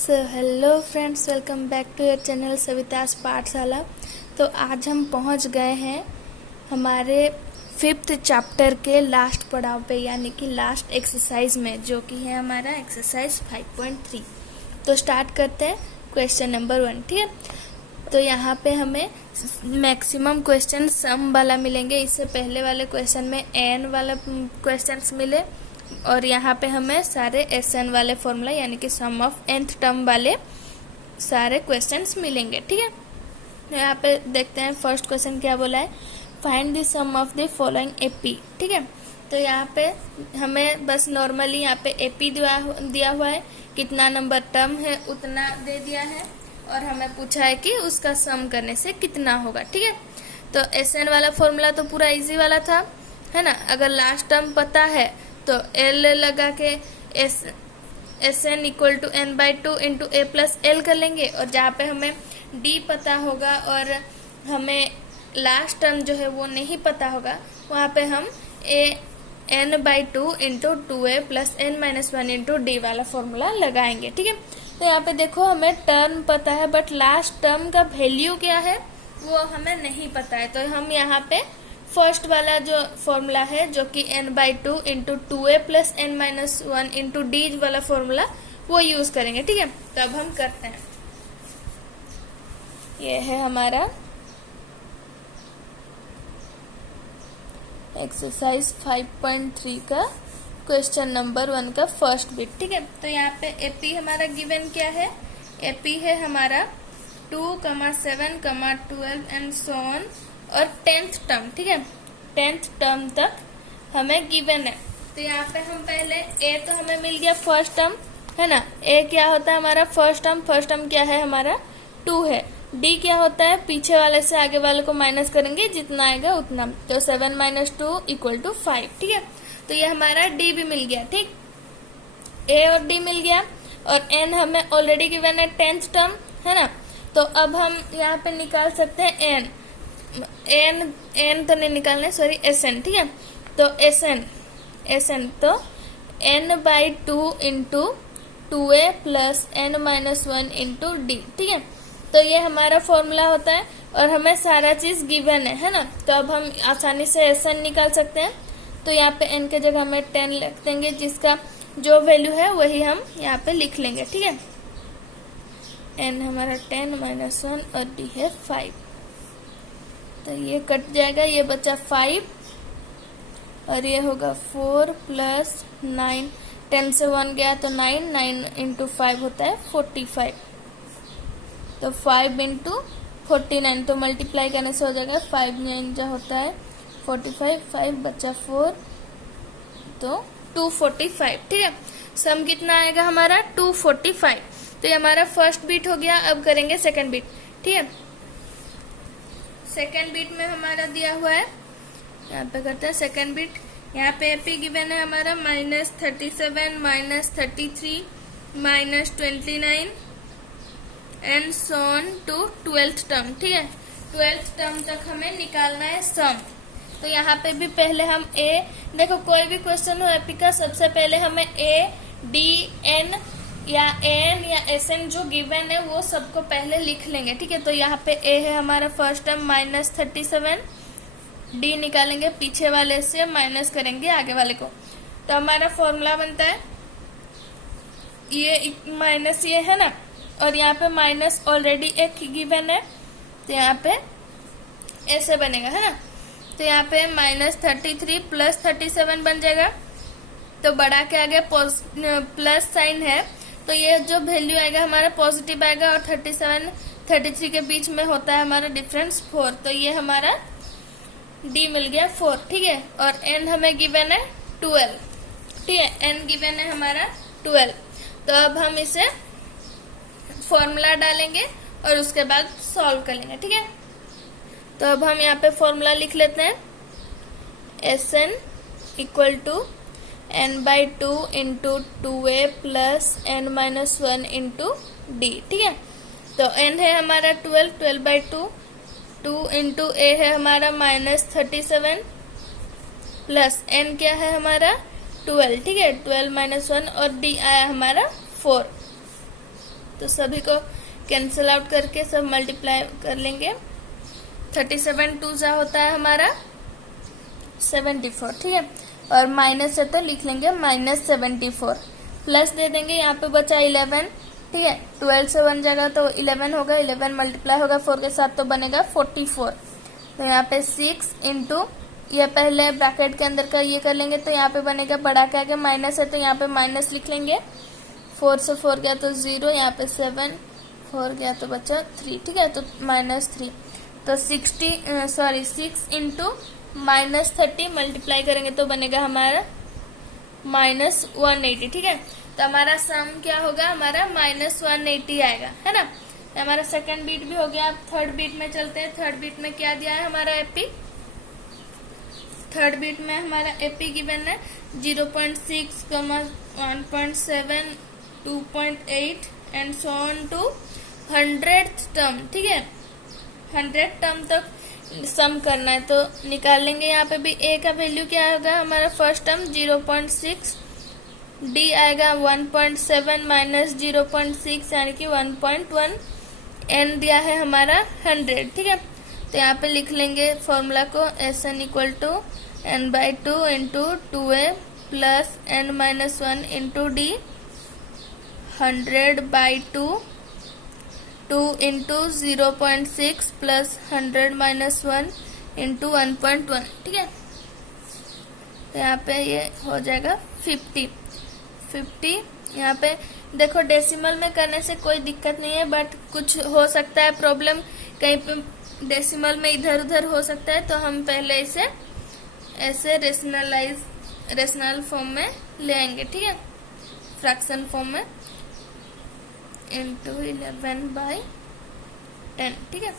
Hello friends, welcome back to your channel Savita's Pathshala. तो आज हम पहुंच गए हैं हमारे 5th चैप्टर के लास्ट पड़ाव पे, यानी कि लास्ट एक्सरसाइज में, जो कि है हमारा एक्सरसाइज 5.3। तो स्टार्ट करते हैं क्वेश्चन नंबर 1। ठीक है, तो यहाँ पे हमें मैक्सिमम क्वेश्चन सम वाला मिलेंगे। इससे पहले वाले क्वेश्चन में एन वाला क्वेश्चंस मिले, और यहाँ पे हमें सारे एस एन वाले फॉर्मूला यानी कि सम ऑफ nth टर्म वाले सारे क्वेश्चंस मिलेंगे। ठीक है, तो यहाँ पे देखते हैं फर्स्ट क्वेश्चन क्या बोला है, find the sum of the following AP. ठीक है, तो यहाँ पे हमें बस नॉर्मली यहाँ पे एपी दिया हुआ है, कितना नंबर टर्म है उतना दे दिया है, और हमें पूछा है कि उसका सम करने से कितना होगा। ठीक है, तो एस एन वाला फॉर्मूला तो पूरा इजी वाला था, है ना। अगर लास्ट टर्म पता है तो एल लगा के s n equal to n by 2 into a plus l कर लेंगे, और जहाँ पे हमें डी पता होगा और हमें लास्ट टर्म जो है वो नहीं पता होगा, वहाँ पे हम a n by 2 into 2a plus n minus 1 into d वाला फॉर्मूला लगाएंगे। ठीक है, तो यहाँ पे देखो हमें टर्म पता है, बट लास्ट टर्म का वैल्यू क्या है वो हमें नहीं पता है। तो हम यहाँ पे फर्स्ट वाला जो फॉर्मूला है, जो कि n by 2 into 2a plus n minus 1 into d वाला फॉर्मूला, वो यूज करेंगे। ठीक है, तो अब हम करते हैं। ये है हमारा एक्सरसाइज 5.3 का क्वेश्चन नंबर 1 का फर्स्ट बिट। ठीक है, तो यहाँ पे एपी हमारा गिवन क्या है, एपी है हमारा 2, 7, 12 एंड सो ऑन, और 10th टर्म। ठीक है, 10th टर्म तक हमें गिवन है। तो यहाँ पे हम पहले ए तो हमें मिल गया फर्स्ट टर्म, है ना। ए क्या होता है हमारा फर्स्ट टर्म क्या है हमारा 2 है। डी क्या होता है, पीछे वाले से आगे वाले को माइनस करेंगे, जितना आएगा उतना। तो 7 माइनस 2 इक्वल टू 5। ठीक है, तो ये हमारा डी भी मिल गया। ठीक, ए और डी मिल गया, और एन हमें ऑलरेडी गिवन है 10th टर्म, है ना। तो अब हम यहाँ पे निकाल सकते हैं एन तो नहीं निकालना है, सॉरी, एस एन। ठीक है, तो एस एन तो n by 2 into 2a plus n minus 1 into d. ठीक है, तो ये हमारा फॉर्मूला होता है, और हमें सारा चीज गिवन है ना। तो अब हम आसानी से एस एन निकाल सकते हैं। तो यहाँ पे एन के जगह हमें 10 लिख देंगे, जिसका जो वैल्यू है वही हम यहाँ पे लिख लेंगे। ठीक है, एन हमारा 10 माइनस 1 और डी है 5। तो ये कट जाएगा, ये बचा 5, और ये होगा 4 प्लस 9, 10 से 1 गया तो 9 इंटू 5 होता है 45। तो 5 इंटू 49, तो मल्टीप्लाई करने से हो जाएगा 5 9 जो होता है 45, 5 बचा 4, तो 245। ठीक है, सम कितना आएगा हमारा 245। तो ये हमारा फर्स्ट बीट हो गया। अब करेंगे सेकंड बीट। ठीक है, सेकेंड बीट में हमारा दिया हुआ है, यहाँ पे करते हैं सेकेंड बीट। यहाँ पे एपी गिवन है हमारा -37, -33, -29 and so on to 12th term. ठीक है, 12th टर्म तक हमें निकालना है सम। तो यहाँ पे भी पहले हम ए, देखो कोई भी क्वेश्चन हो एपी का, सबसे पहले हमें ए, डी, एन या एन या एस एन जो गिवन है वो सबको पहले लिख लेंगे। ठीक है, तो यहाँ पे ए है हमारा फर्स्ट टर्म -37, डी निकालेंगे, पीछे वाले से माइनस करेंगे आगे वाले को। तो हमारा फॉर्मूला बनता है ये माइनस ये है ना, और यहाँ पे माइनस ऑलरेडी एक गिवन है, तो यहाँ पे ऐसे बनेगा, है ना। तो यहाँ पे -33 प्लस 37 बन जाएगा, तो बढ़ा के आगे प्लस साइन है, तो ये जो वैल्यू आएगा हमारा पॉजिटिव आएगा, और 37 33 के बीच में होता है हमारा डिफरेंस 4। तो ये हमारा डी मिल गया 4। ठीक है, और एन हमें गिवन है 12। ठीक है, एन गिवन है हमारा 12। तो अब हम इसे फॉर्मूला डालेंगे और उसके बाद सॉल्व कर लेंगे। ठीक है, तो अब हम यहाँ पे फॉर्मूला लिख लेते हैं, s n equal to n by 2 into 2a plus n minus 1 into d. ठीक है, तो n है हमारा 12 बाई 2 इंटू a है हमारा -37 प्लस n क्या है हमारा 12। ठीक है, 12 माइनस 1, और d आया हमारा 4। तो सभी को कैंसिल आउट करके सब मल्टीप्लाई कर लेंगे। 37 2 जा होता है हमारा 74, ठीक है। और माइनस है तो लिख लेंगे -74, प्लस दे देंगे, यहाँ पे बचा 11, ठीक है। 12 से 1 जाएगा तो 11 होगा, 11 मल्टीप्लाई होगा 4 के साथ तो बनेगा 44। तो यहाँ पे 6 इंटू, ये पहले ब्रैकेट के अंदर का ये कर लेंगे तो यहाँ पे बनेगा, बड़ा के आगे माइनस है तो यहाँ पे माइनस लिख लेंगे। 4 से 4 गया तो 0, यहाँ पे 7, 4 गया तो बचा 3, ठीक है। तो -3, तो 6 इंटू -30 मल्टीप्लाई करेंगे तो बनेगा हमारा -180, ठीक है। तो हमारा सम क्या होगा, हमारा -180 आएगा, है ना। हमारा सेकंड बीट भी हो गया। अब थर्ड बीट में चलते हैं। थर्ड बीट में क्या दिया है हमारा एपी। थर्ड बीट में हमारा एपी गिवन है 0.6, 1.7, 2.8 and so on to 100th term, ठीक है। 100 टर्म तक सम करना है तो निकाल लेंगे। यहाँ पे भी ए का वैल्यू क्या होगा, हमारा फर्स्ट टर्म 0.6, डी आएगा 1.7 माइनस 0.6 यानी कि 1.1, एन दिया है हमारा 100, ठीक है। तो यहाँ पे लिख लेंगे फॉर्मूला को, s n equal to n/2 into 2a plus n-1 into d, 100/2, 2 into 0.6 plus 100-1 into 1.1, ठीक है। तो यहाँ पे ये हो जाएगा 50। यहाँ पे देखो डेसिमल में करने से कोई दिक्कत नहीं है, बट कुछ हो सकता है प्रॉब्लम, कहीं पे डेसिमल में इधर उधर हो सकता है, तो हम पहले इसे ऐसे रेशनल फॉर्म में ले आएंगे, ठीक है, फ्रैक्शन फॉर्म में, इंटू 11/10, ठीक है।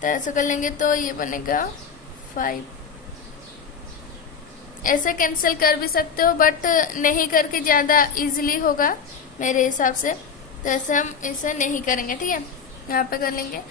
तो ऐसा कर लेंगे तो ये बनेगा 5। ऐसे कैंसिल कर भी सकते हो, बट नहीं करके ज़्यादा इजीली होगा मेरे हिसाब से, तो ऐसे हम इसे नहीं करेंगे, ठीक है। यहाँ पे कर लेंगे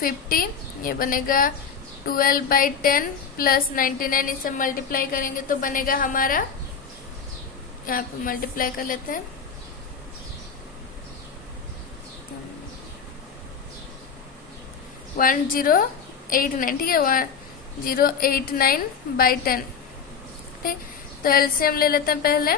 50, ये बनेगा 12/10 प्लस 99, इसे मल्टीप्लाई करेंगे तो बनेगा हमारा, यहाँ पे मल्टीप्लाई कर लेते हैं, 1089, ठीक है, 1089/10, ठीक। तो एलसीएम ले लेते हैं पहले।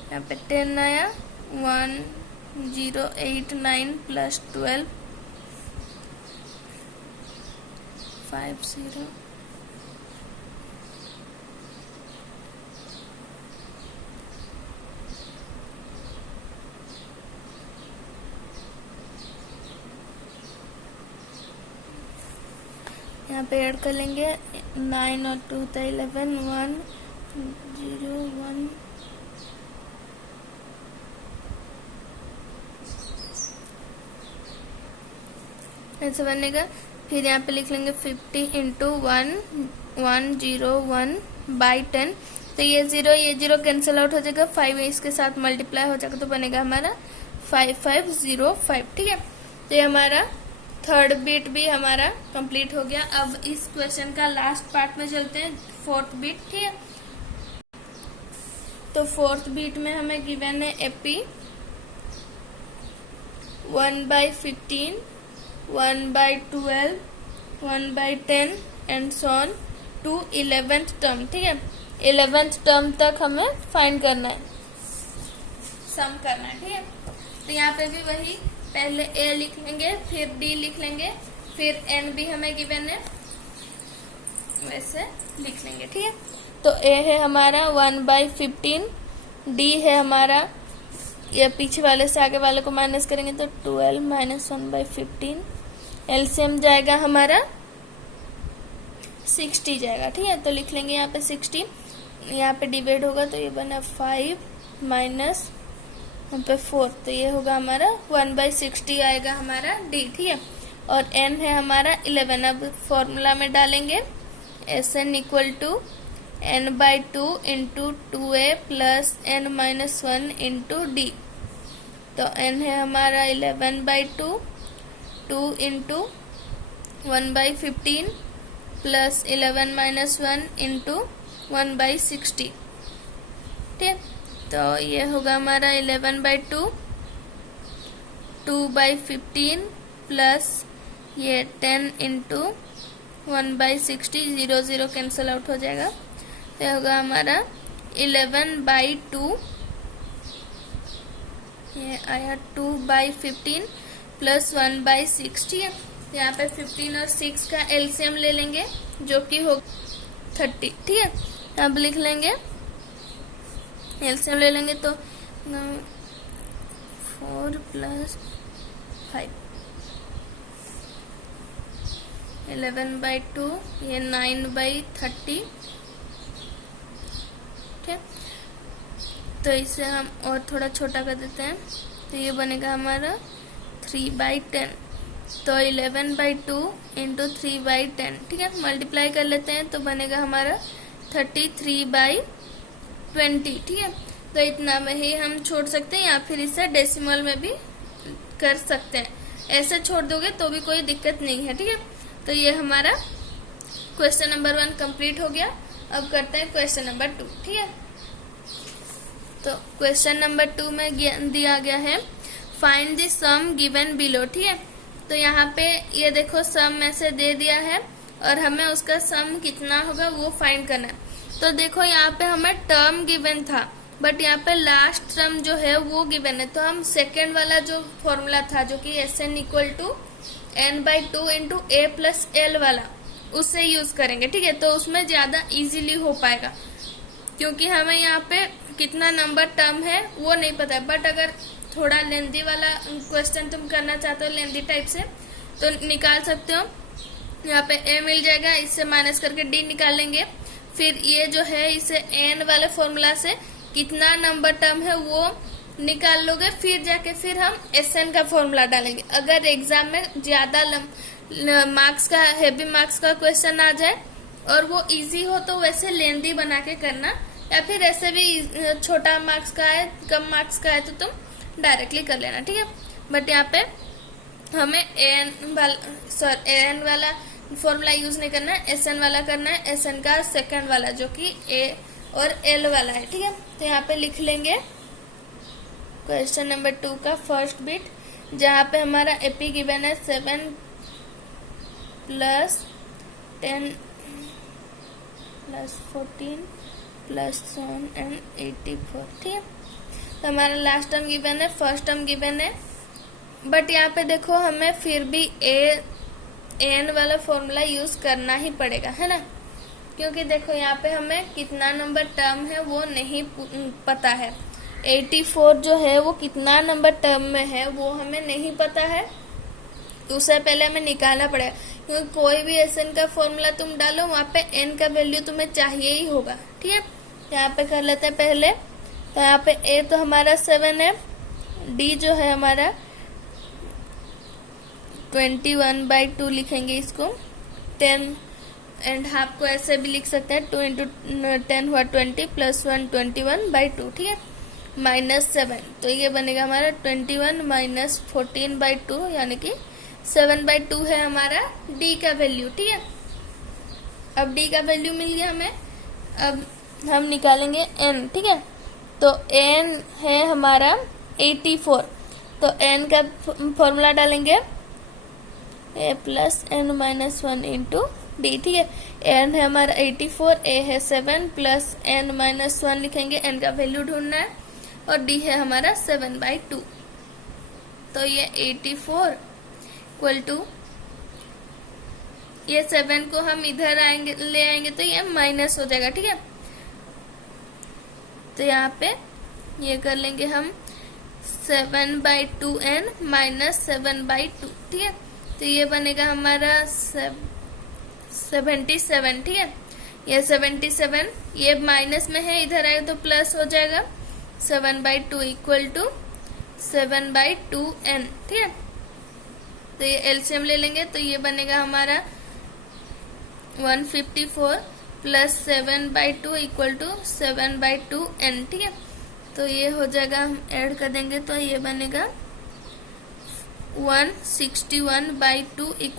यहाँ पे 10 आया, 1089 प्लस 12, 50, यहाँ पे ऐड कर लेंगे 9 और 2 होता है 11, 1 0 1, ऐसे बनेगा। फिर यहाँ पे लिख लेंगे 50 इंटू 1101/10, तो ये 0 कैंसिल आउट हो जाएगा, 5 इसके साथ मल्टीप्लाई हो जाएगा तो बनेगा हमारा 5505, ठीक है। तो ये हमारा थर्ड बीट भी हमारा कंप्लीट हो गया। अब इस क्वेश्चन का लास्ट पार्ट में चलते हैं, फोर्थ बीट, ठीक है। तो फोर्थ बीट में हमें गिवन है AP 1/15, 1/12, 1/10 and so on to 11th term, ठीक है। 11th टर्म तक हमें फाइंड करना है, सम करना है, ठीक है। तो यहाँ पे भी वही, पहले ए लिख लेंगे, फिर डी लिख लेंगे, फिर एन भी हमें गिवन है, वैसे लिख लेंगे, ठीक है। तो ए है हमारा 1/15, डी है हमारा, ये पीछे वाले से आगे वाले को माइनस करेंगे तो 12 माइनस 1/15, एलसीएम जाएगा हमारा 60 जाएगा, ठीक है। तो लिख लेंगे यहाँ पे 60, यहाँ पे डिवाइड होगा तो ये बना 5 माइनस यहाँ पे 4, तो ये होगा हमारा 1/60 आएगा हमारा डी, ठीक है। और एन है हमारा 11। अब फॉर्मूला में डालेंगे s n equal to n/2 into 2a plus n-1 into d. तो n है हमारा 11/2, 2 इंटू 1/15 प्लस 11-1 इंटू 1/60, ठीक है। तो ये होगा हमारा 11/2 2/15 प्लस ये 10 इंटू 1/60, 0 0 कैंसिल आउट हो जाएगा। तो होगा हमारा 11/2, ये आया 2/15 प्लस 1/60 है। यहाँ पे 15 और 6 का एलसीएम ले लेंगे जो कि हो 30, ठीक है। अब लिख लेंगे एलसीएम ले लेंगे तो 4 + 5, 11/2, ये 9/30, ठीक है। तो इसे हम और थोड़ा छोटा कर देते हैं, तो ये बनेगा हमारा 3/10। तो 11/2 इंटू 3/10, ठीक है। मल्टीप्लाई कर लेते हैं तो बनेगा हमारा 33/20, ठीक है। तो इतना में ही हम छोड़ सकते हैं या फिर इसे डेसिमल में भी कर सकते हैं। ऐसे छोड़ दोगे तो भी कोई दिक्कत नहीं है, ठीक है। तो ये हमारा क्वेश्चन नंबर 1 कंप्लीट हो गया। अब करते हैं क्वेश्चन नंबर 2, ठीक है। तो क्वेश्चन नंबर 2 में दिया गया है find the sum given below, ठीक है। तो यहाँ पे ये देखो सम में से दे दिया है और हमें उसका सम कितना होगा वो फाइंड करना है। तो देखो यहाँ पे हमें टर्म गिवन था बट यहाँ पे लास्ट टर्म जो है वो गिवन है। तो हम सेकेंड वाला जो फॉर्मूला था जो कि Sn = n/2 into a + l वाला, उससे यूज करेंगे, ठीक है। तो उसमें ज्यादा इजीली हो पाएगा क्योंकि हमें यहाँ पे कितना नंबर टर्म है वो नहीं पता है। बट अगर थोड़ा लेंदी वाला क्वेश्चन तुम करना चाहते हो लेंदी टाइप से तो निकाल सकते हो। यहाँ पे a मिल जाएगा, इससे माइनस करके d निकाल लेंगे। फिर ये जो है इसे n वाले फॉर्मूला से कितना नंबर टर्म है वो निकाल लोगे, फिर जाके फिर हम Sn का फॉर्मूला डालेंगे। अगर एग्जाम में ज्यादा मार्क्स का हेवी मार्क्स का क्वेश्चन आ जाए और वो इजी हो तो वैसे लेंदी बना के करना, या फिर ऐसे भी छोटा मार्क्स का है कम मार्क्स का है तो तुम डायरेक्टली कर लेना, ठीक है। बट यहाँ पे हमें एन वाला फॉर्मूला यूज नहीं करना है, Sn वाला करना है। Sn का सेकंड वाला जो कि a और l वाला है, ठीक है। तो यहाँ पे लिख लेंगे क्वेश्चन नंबर 2 का फर्स्ट बिट, जहाँ पे हमारा एपी गिवन है 7 + 10 + 14 + 1 and 84, ठीक है। तो हमारा लास्ट टर्म गिवन है, फर्स्ट टर्म गिवन है। बट यहाँ पे देखो हमें फिर भी एन वाला फॉर्मूला यूज करना ही पड़ेगा, है ना। क्योंकि देखो यहाँ पे हमें कितना नंबर टर्म है वो नहीं पता है। 84 जो है वो कितना नंबर टर्म में है वो हमें नहीं पता है, तो उससे पहले हमें निकालना पड़ेगा। क्योंकि कोई भी Sn का फॉर्मूला तुम डालो वहाँ पे n का वैल्यू तुम्हें चाहिए ही होगा, ठीक है। यहाँ पे कर लेते हैं पहले। तो यहाँ पे a तो हमारा 7 है, d जो है हमारा 21/2 लिखेंगे इसको। 10 एंड हाफ को ऐसे भी लिख सकते हैं, 2 इंटू 10 हुआ 20 + 1 21/2, ठीक है। -7, तो ये बनेगा हमारा 21 - 14/2 यानी कि 7/2 है हमारा d का वैल्यू, ठीक है। अब d का वैल्यू मिल गया हमें, अब हम निकालेंगे n, ठीक है। तो n है हमारा 84, तो n का फॉर्मूला डालेंगे a + n - 1 इंटू d, ठीक है। n है हमारा 84, a है 7 + n - 1 लिखेंगे, n का वैल्यू ढूंढना है, और d है हमारा 7/2। तो ये 84 = ये 7 को हम इधर ले आएंगे तो ये माइनस हो जाएगा, ठीक है। तो यहाँ पे ये कर लेंगे हम 7/2n - 7/2, ठीक है। तो ये बनेगा हमारा 77, ठीक है। ये 77, ये माइनस में है, इधर आएगा तो प्लस हो जाएगा। 7/2 = 7/2n, ठीक है। तो ये एलसीएम ले लेंगे तो ये बनेगा हमारा 154 + 7/2 = 7/2n, ठीक है। तो ये हो जाएगा, हम ऐड कर देंगे तो ये बनेगा 161/2 =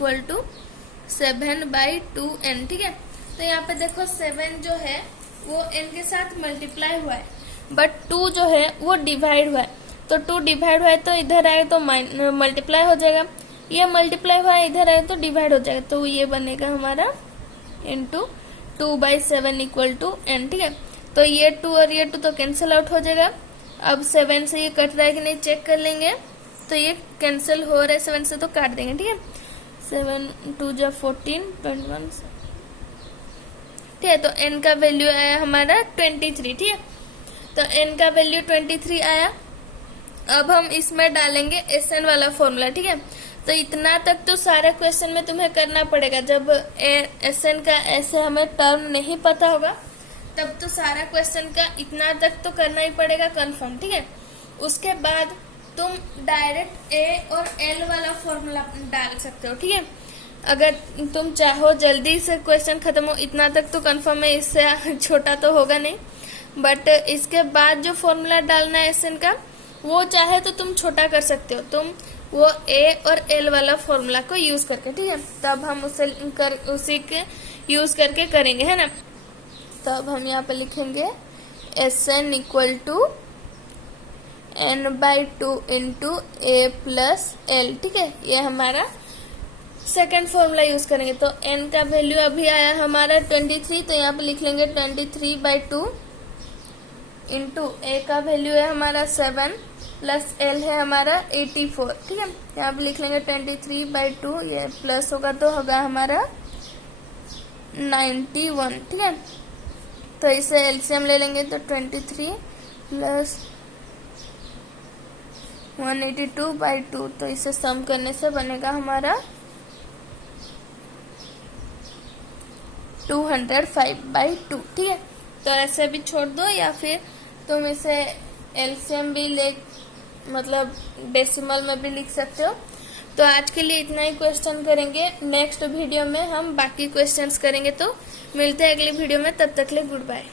7/2n, ठीक है। तो यहाँ पे देखो 7 जो है वो n के साथ मल्टीप्लाई हुआ है, बट 2 जो है वो डिवाइड हुआ है। तो 2 डिवाइड हुआ है तो इधर आए तो मल्टीप्लाई हो जाएगा, ये मल्टीप्लाई हुआ है इधर आए तो डिवाइड हो जाएगा, तो ये बनेगा हमारा इंटू 2/7 इक्वल टू n। ठीक है, तो ये 2 और ये 2 तो कैंसिल आउट हो जाएगा। अब 7 से ये कट रहा है कि नहीं चेक कर लेंगे, तो ये कैंसिल हो रहा है 7 से तो काट देंगे। ठीक है, 7 2 जा 14 21। ठीक है, तो n का वैल्यू आया हमारा 23। ठीक है, तो n का वैल्यू 23 आया। अब हम इसमें डालेंगे SN वाला फॉर्मूला। ठीक है, तो इतना तक तो सारा क्वेश्चन में तुम्हें करना पड़ेगा। जब SN का ऐसे हमें टर्म नहीं पता होगा तब तो सारा क्वेश्चन का इतना तक तो करना ही पड़ेगा कंफर्म। ठीक है, उसके बाद तुम डायरेक्ट A और L वाला फॉर्मूला डाल सकते हो। ठीक है, अगर तुम चाहो जल्दी से क्वेश्चन खत्म हो, इतना तक तो कंफर्म है, इससे छोटा तो होगा नहीं, बट इसके बाद जो फॉर्मूला डालना है SN का वो चाहे तो तुम छोटा कर सकते हो, तुम वो A और L वाला फॉर्मूला को यूज करके। ठीक है, तब हम उसी के यूज करके करेंगे, है ना। तब हम यहाँ पे लिखेंगे SN equal to n/2 into A plus L। ठीक है, ये हमारा सेकेंड फॉर्मूला यूज करेंगे। तो n का वैल्यू अभी आया हमारा 23, तो यहाँ पे लिख लेंगे 23/2 इंटू A का वैल्यू है हमारा 7 प्लस L है हमारा 84। ठीक है, यहाँ पे लिख लेंगे 23/2, ये प्लस होगा तो होगा हमारा 91। ठीक है, तो इसे एलसीएम ले लेंगे तो 23 प्लस 182/2, तो इसे सम करने से बनेगा हमारा 205/2। ठीक है, तो ऐसे भी छोड़ दो या फिर तुम इसे एलसीएम भी मतलब डेसिमल में भी लिख सकते हो। तो आज के लिए इतना ही क्वेश्चन करेंगे, नेक्स्ट वीडियो में हम बाकी क्वेश्चंस करेंगे। तो मिलते हैं अगली वीडियो में, तब तक के लिए गुड बाय।